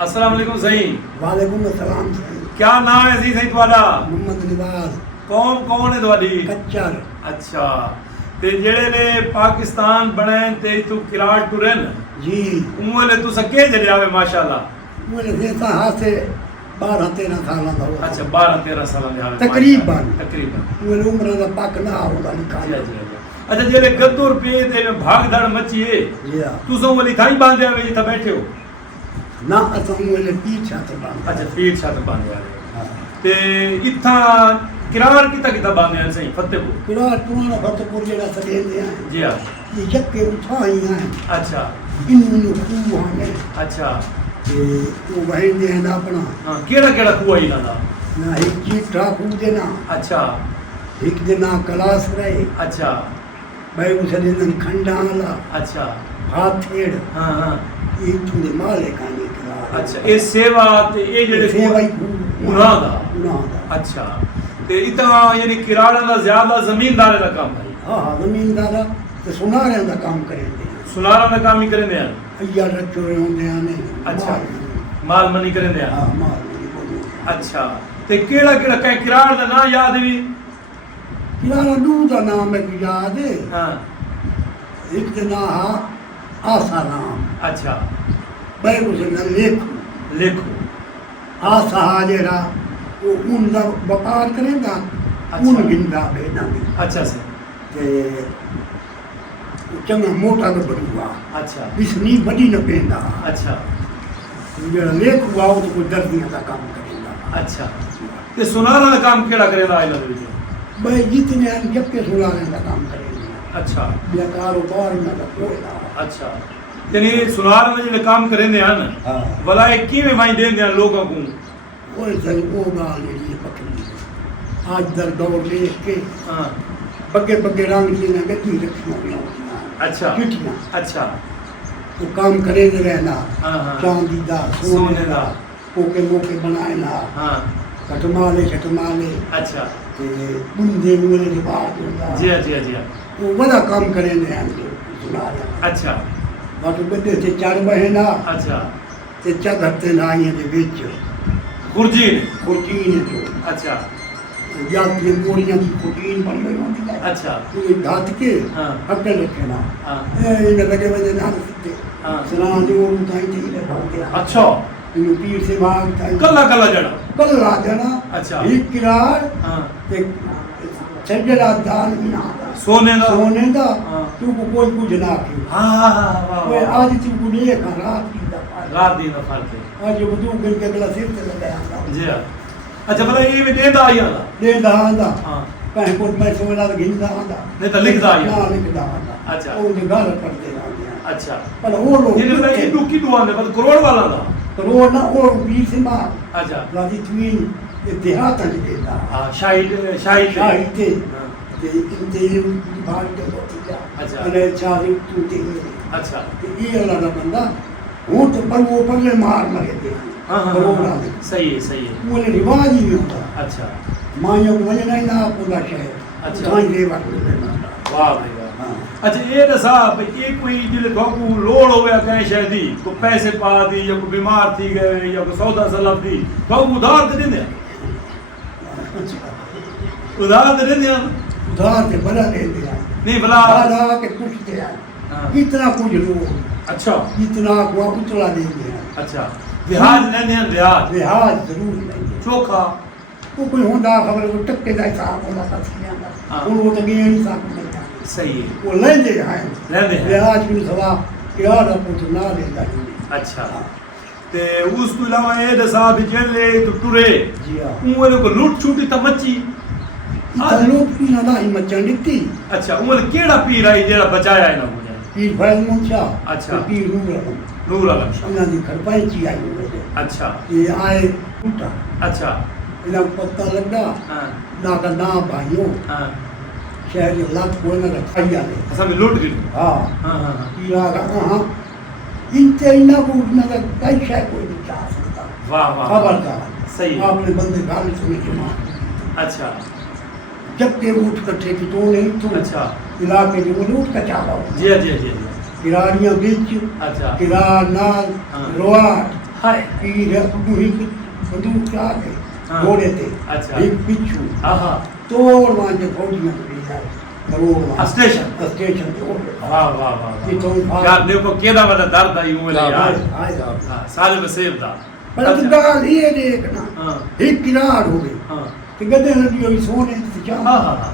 अस्सलाम वालेकुम सही। वालेकुम अस्सलाम सही। क्या नाम है जी सही तुम्हारा? मोहम्मद निवाज कौम कौन है तुम्हारी? कच्चर। अच्छा ते जेड़े ने पाकिस्तान बने ते तू किराड़ टुरन जी उमले तू सके जड़े आवे माशाल्लाह। मुझे देता हाथ से 12-13 साल का हुआ। अच्छा 12-13 साल दे आवे तकरीबन तकरीबन मुझे उम्र का पक ना होगा जी निकाल। जी। अच्छा जेड़े गद्दूर पे ते में भाग दड़ मची है जी हां। तू सो वाली थाई बांधे आवे जिथा बैठे हो ना असम मुझे पीछा तो बांध। अच्छा पीठ छत बांधे आवे हां ते इथा किराड़ किता बांधे हैं सही फतेहपुर किरा टुना फतेहपुर जेड़ा सदे हैं जी हां। ये जक्के उठा ही हैं अच्छा इन खूह हैं। अच्छा ते वो वहीं दे ना अपना हाँ केड़ा केड़ा कुआ ही लादा ना एक चीटा खूह देना अच्छा एक देना कलास रहे अच्छा भाई उसे दिन खंडा वाला अच्छा हाथेड़ हाँ हाँ ये तुझे माले काने करा। अच्छा ये सेवा ते ये जेड़े सेवा ही गुनाह दा गुनाह दा। अच्छा ते इतना यानी किराड़ा दा ज्यादा जमींदार दा काम है हाँ जमींदार ते सुनारे दा काम करेंगे। सुनारा दा काम ही करेंदे हैं अय्या रचोए होंदे आने। अच्छा माल मनी करेंदे हैं हाँ माल बोलो। अच्छा ते केड़ा केड़ा कह किराड़ दा ना याद भी किराना दू दा नाम है कि याद है। हाँ एक जना आसा नाम अच्छा भाई उसे न लेख लिखो आसा जेड़ा वो उन दा व्यापार करेगा उन गिंदा बेना भी अच्छा से ते चंगा मोटा न बड़ुआ अच्छा इसनी बड़ी न पेंदा। अच्छा जेड़ा लेख हुआ वो तो कोई दर्दियां का काम करेगा। अच्छा ते सुनारा दा काम केड़ा करेंदा आइला दे विच भाई जितने हम जबके सुनारे का काम करेंगे अच्छा या कारोबार में का कोई ना। अच्छा यानी सुनार में जो काम करेंदे हैं हाँ भला एक किवें वाई देंदे हैं लोगों को वो सही वो गाल ये पकड़ी है। आज दर दौर देख के हाँ बग्गे बग्गे रंग की ना गद्दी रखी हुई अच्छा चिट्ठियां अच्छा वो काम करेंगे रहना हाँ हाँ चांदी दा सोने सोने दा। दा पोके मोके बनाए ना हाँ कटमाले छटमाले अच्छा ते बुंदे मुले के बाद होता जी हाँ जी हाँ जी हाँ वो बड़ा काम करेंगे हम सुना रहे अच्छा बाकी बड़े से चार महीना अच्छा ते चढ़ते ना ये दे विच खुर्जीन प्रोटीन जो अच्छा या ये मोड़ियां की प्रोटीन बन गई होती है। अच्छा ये घात के हाँ हक्के रखना हाँ ये लगे वजह ना सकते हाँ सलाम जो उठाई थी ले भाग अच्छा इन पीर से भाग था कल्ला कल्ला जड़ा कल ला देना अच्छा एक किरार हाँ एक सजड़ा दाल बिना सोने दा सोने दा हाँ तू को कोई कुछ ना के हाँ हाँ हाँ वाह, कोई वाह आज तू को ले का रात की दफा रात दिन दा फर्क है आज वो दो दिन के अगला सिर से लगाया जी हाँ अच्छा भला ये भी देंदा आई आला दे दांदा हाँ कहीं कोई पैसे वाला गिनदा आंदा नहीं तो लिखदा आई ना लिखदा आंदा अच्छा वो जो घर पड़ते रहते अच्छा पर वो लोग ये मतलब इदू की दुआ ने मतलब करोड़ वाला दा करोड़ ना और 20 से मार अच्छा राजी twin ये देहात में देता हाँ शाहिद शाहिद शाही थे हाँ, ते इनते भाग के बोलता अच्छा। अरे चारी तू ते अच्छा ये वाला बंदा वो तो पर वो पगले मार मरे थे हाँ हाँ करोड़ हाँ, वाले सही है सही है वो रिवाज ही नहीं होता अच्छा माइयों को वजह नहीं ना पूरा शहर अच्छा। गांव के बात वाह भाई वाह हां अच्छा ये दसा ये कोई जिले को लोड़ होवे कहीं शायदी को पैसे पा दी या कोई बीमार थी गए या कोई सौदा सलाब दी तो उधार दे देंगे उधार दे देंगे उधार से बड़ा ले दिया नहीं भला आधा के कुछ दिया हाँ। इतना कुछ लोग अच्छा इतना को उतला दे दिया अच्छा बिहार लेने हैं बिहार लिहाज जरूर लेंगे चोखा वो कोई होता खबर वो टक्के का हिसाब होता था हाँ। वो तो गेम हिसाब नहीं था सही है वो लेंगे हैं लेने हैं लिहाज की सवा क्या ना कुछ ना लेता अच्छा ते उस तो अलावा ये दसा भी जेले तो टुरे जी हां उमर को लूट छूटी त मची लोग की ना ही मचन दिखती अच्छा उमर केड़ा पीर आई जेड़ा बचाया है ना मुझे पीर फैल मुंशा अच्छा। पीर नूर नूर आलम शाह इन्हों की खरपाई की आई मुझे अच्छा ये आए टूटा अच्छा इन्हें पता लगा हाँ ना का ना भाइयों हाँ शहर के लात को ना रखाई आले असल में लूट गई हाँ हाँ हाँ हाँ पीरा का हाँ इनते इन्हें को उठना का कई शहर कोई नहीं चाह सकता वाह वाह खबरदार सही है। आपने बंदे गाली सुनी जुमा अच्छा जब के उठ कट्ठे की तो नहीं तू अच्छा इलाके के वो लूट का चाहा जी हाँ जी हाँ जी हाँ जी। किराड़ियां बीच अच्छा किराड़ नाल हाँ। रोआट हाय पीर अबू ही बंदूक क्या है हाँ। घोड़े थे अच्छा। एक पिछू हाँ हाँ तोड़ वहाँ के फौजियों को ले जाए रोड वहाँ स्टेशन स्टेशन तोड़ वाह वाह वाह ये तो यार देखो केड़ा वाला दर्द आई हूं यार आए साहब हाँ साले बसेब दा पर तो गाल ये देखना हाँ एक किनार हो गई हाँ तो गधे लगी हुई सोने से जाम हाँ हाँ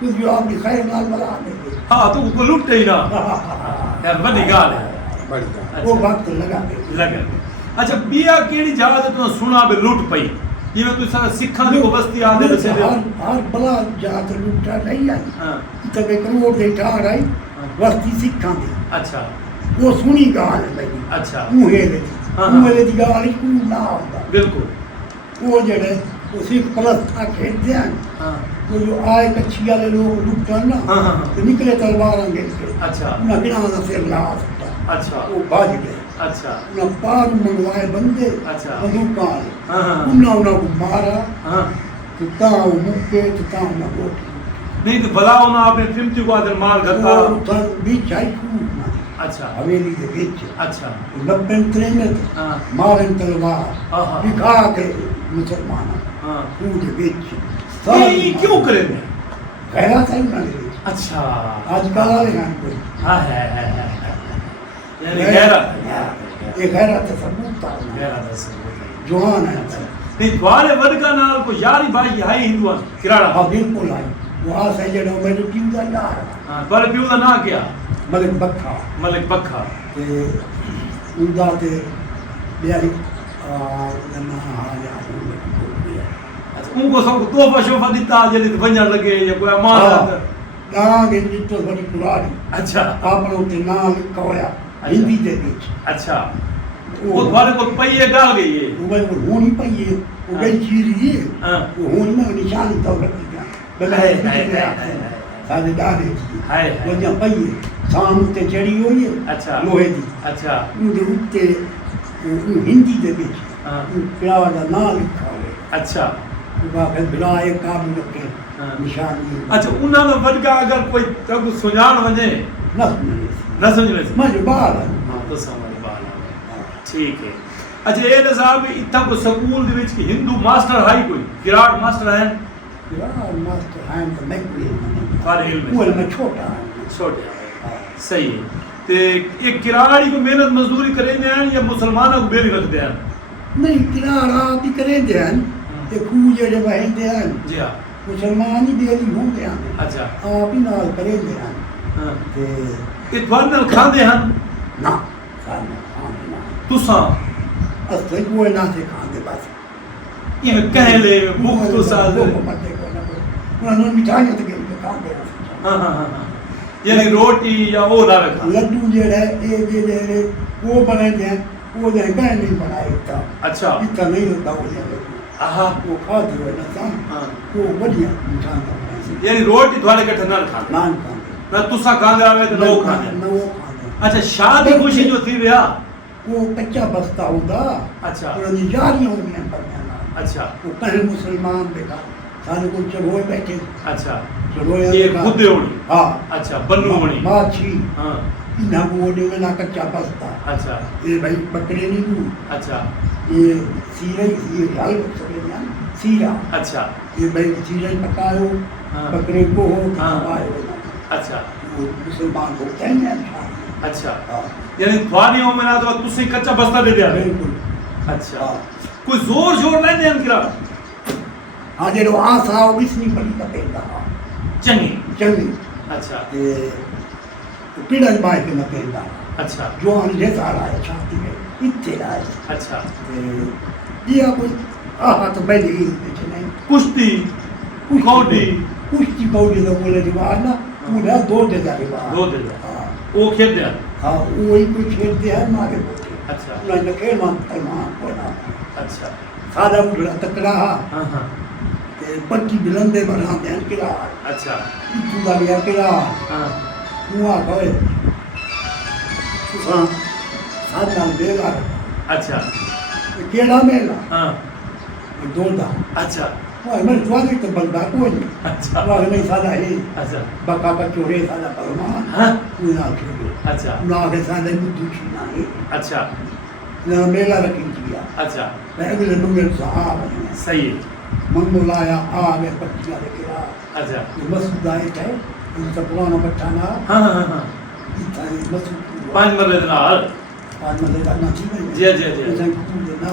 कुछ जो आपकी खैर नाल बना लेंगे हाँ तू को लुटे ही ना यार बड़ी गाल है वो वक्त लगा दे लगे अच्छा बिया केड़ी जगह ते तू सुना बे लुट पई जिवें तू सारा सिखां दी बस्ती आदे बसे दे हर बला जात लुटा नहीं आई हाँ तबे करोड़ दे ठार आई बस्ती सिखां दी अच्छा वो सुनी गाल लगी अच्छा मुहे ले हाँ, मुहे दी गाल को ना होता बिल्कुल वो जड़े वो सिख प्लस था खेलते हैं हाँ वो जो आए कच्ची वाले लोग लुटा ना हाँ, हाँ, हाँ। तो निकले तलवार अंगेज के अच्छा उन्हें बिना ना सिर ला सकता अच्छा वो भाग गए अच्छा उन्हें पार मंगवाए बंदे अच्छा। बंदूकान हाँ हाँ उन्हें को मारा हाँ तो ताऊ मुक्के तो ताऊ ना रोटी नहीं तो भला होना आपने कीमती को आदर मार करता वो तो बीच आई कूदना अच्छा हवेली के बीच अच्छा लपन ट्रेन हाँ मारन तलवार हाँ, हाँ। दिखा के मुसलमान हाँ कूद बीच ये क्यों करेंगे गहरा सही ना ले अच्छा आजकल वाले हैं कोई हाँ है यानी गहरा ये गहरा तो सबूत था गहरा दस जवान है नहीं द्वारे वर्गा नाल को यारी भाई हाई हिंदुआ किराड़ा हाँ बिल्कुल आई वहाँ से जड़ो मेरे क्यों जा यार हाँ द्वारे पियो का ना क्या मलिक बखा मलिक बखा ते उदा ते बिहारी लम्हा हाल अच्छा उनको सब तोहफा शोफा दिता जल्दी तो बंजर लगे या कोई अमानत ना के जितो बड़ी कुरारी अच्छा आपने उते ना लिखा होया हिंदी दे बीच अच्छा वो द्वारे को पहिए गाल गई है वो भाई वो होनी पाइए वो गई चीरी है हाँ वो होनी में निशान तो रखी गया बल्ले सारे दाने हाय वो हाय जब पाइए शाम ते चढ़ी हुई है अच्छा लोहे दी अच्छा उनके उत्ते हिंदी दे बीच हाँ प्यावा का ना लिखा हुआ अच्छा फिर बिला एक काम रखे हाँ। निशानी अच्छा उन्होंने वर्गा अगर कोई तब सुझाण वने न सुने न समझ मज बाल हाँ तो समझ बाल ठीक है अच्छा ये ना साहब इतना को स्कूल दे विच कि हिंदू मास्टर हाई कोई किराड़ मास्टर है यार मास्टर हैं तो मैं कोई सारे इल्म वो में मैं छोटा हूं छोटे सही है ते एक किराड़ी को मेहनत मजदूरी करेंगे हैं या मुसलमानों को बेली रखते हैं नहीं किराड़ा भी करे देन ते खू जेड़े बहंदे हैं जी हाँ मुसलमान ही बेली होंदे हैं अच्छा आप ही नाल करे दे हैं हाँ ते ये द्वारे खाते हैं ना खाना खाना तुसा असली कोई ना से खाते बस ये कह ले भूख तो साल वो मत को ना उन्होंने मिठाइयां तो के खाते हैं हाँ हाँ हाँ हाँ यानी रोटी या वो ना रखा लड्डू जेड़ा ये जेड़े वो बने थे वो जो है नहीं बनाए था अच्छा इतना नहीं होता वो जेड़े आहा वो खाते हुए ना था हाँ वो बढ़िया मिठाई बनाए यानी रोटी द्वारे कट्ठे ना खाते नान खाते ना तुसा खाते आवे तो लोग खाते ना वो खाते अच्छा शादी खुशी जो थी विया वो कच्चा बस्ता होता अच्छा पुरानी जारियां होंगी पर अच्छा वो कहे मुसलमान देखा सारे को चलोए बैठे अच्छा चलोए ये खुदे होनी हाँ अच्छा बन्नू होनी माछी हाँ इन्हें वो देवे ना कच्चा बस्ता अच्छा ये भाई बकरे नहीं तू अच्छा ये सीरे ये लाल बकरे ना सीरा अच्छा ये भाई सीरे पकाओ हाँ। बकरे को हो हाँ। खवाओ अच्छा वो मुसलमान को कहने अच्छा अच्छा हाँ यानी द्वारी हो मेरा तो तुसे कच्चा बस्ता दे दिया बिल्कुल अच्छा हाँ कोई जोर जोर नहीं दे किरा हाँ जेरो आस आओ इसनी बड़ी कपेंदा चंगी चंगी अच्छा ते पीड़न बाय के कपेंदा अच्छा जवान जे सारा है छाती में इत्ते आए अच्छा ते दिया कोई आहा तो पहले ही बेचे नहीं कुश्ती कौडी कुश्ती कौड़ी तो बोले दीवार ना पूरा दो दे जा दीवार दो दे जा। हाँ वो खेल दिया हाँ वही कोई खेल दिया है मारे बोले अच्छा उन्होंने खेल मांगता है को ना अच्छा सादा उठला तकड़ा हाँ हाँ ते पट्टी बिलंदे बना देन किला अच्छा इतू दा लिया किला हाँ हुआ गए हाँ सादा बेला अच्छा केड़ा मेला हाँ दोदा अच्छा वो मैं स्वागत तो बंदा कोई नहीं अच्छा वो नहीं सादा है अच्छा बका का चोरे सादा परमा हाँ ना चोरे अच्छा ना के सादा बुद्धू छीना है अच्छा ना मेला रखी दिया अच्छा मैं अगले मंगल साहब सही है मन बुलाया आ मैं पट्टियां लेके आ अच्छा ये मसूद आए थे इनका पुराना बच्चा ना हाँ हाँ हाँ इतना मसूद 5 मरले ਦੇ ਨਾਲ आज मतलब करना चाहिए जी जी जी इतना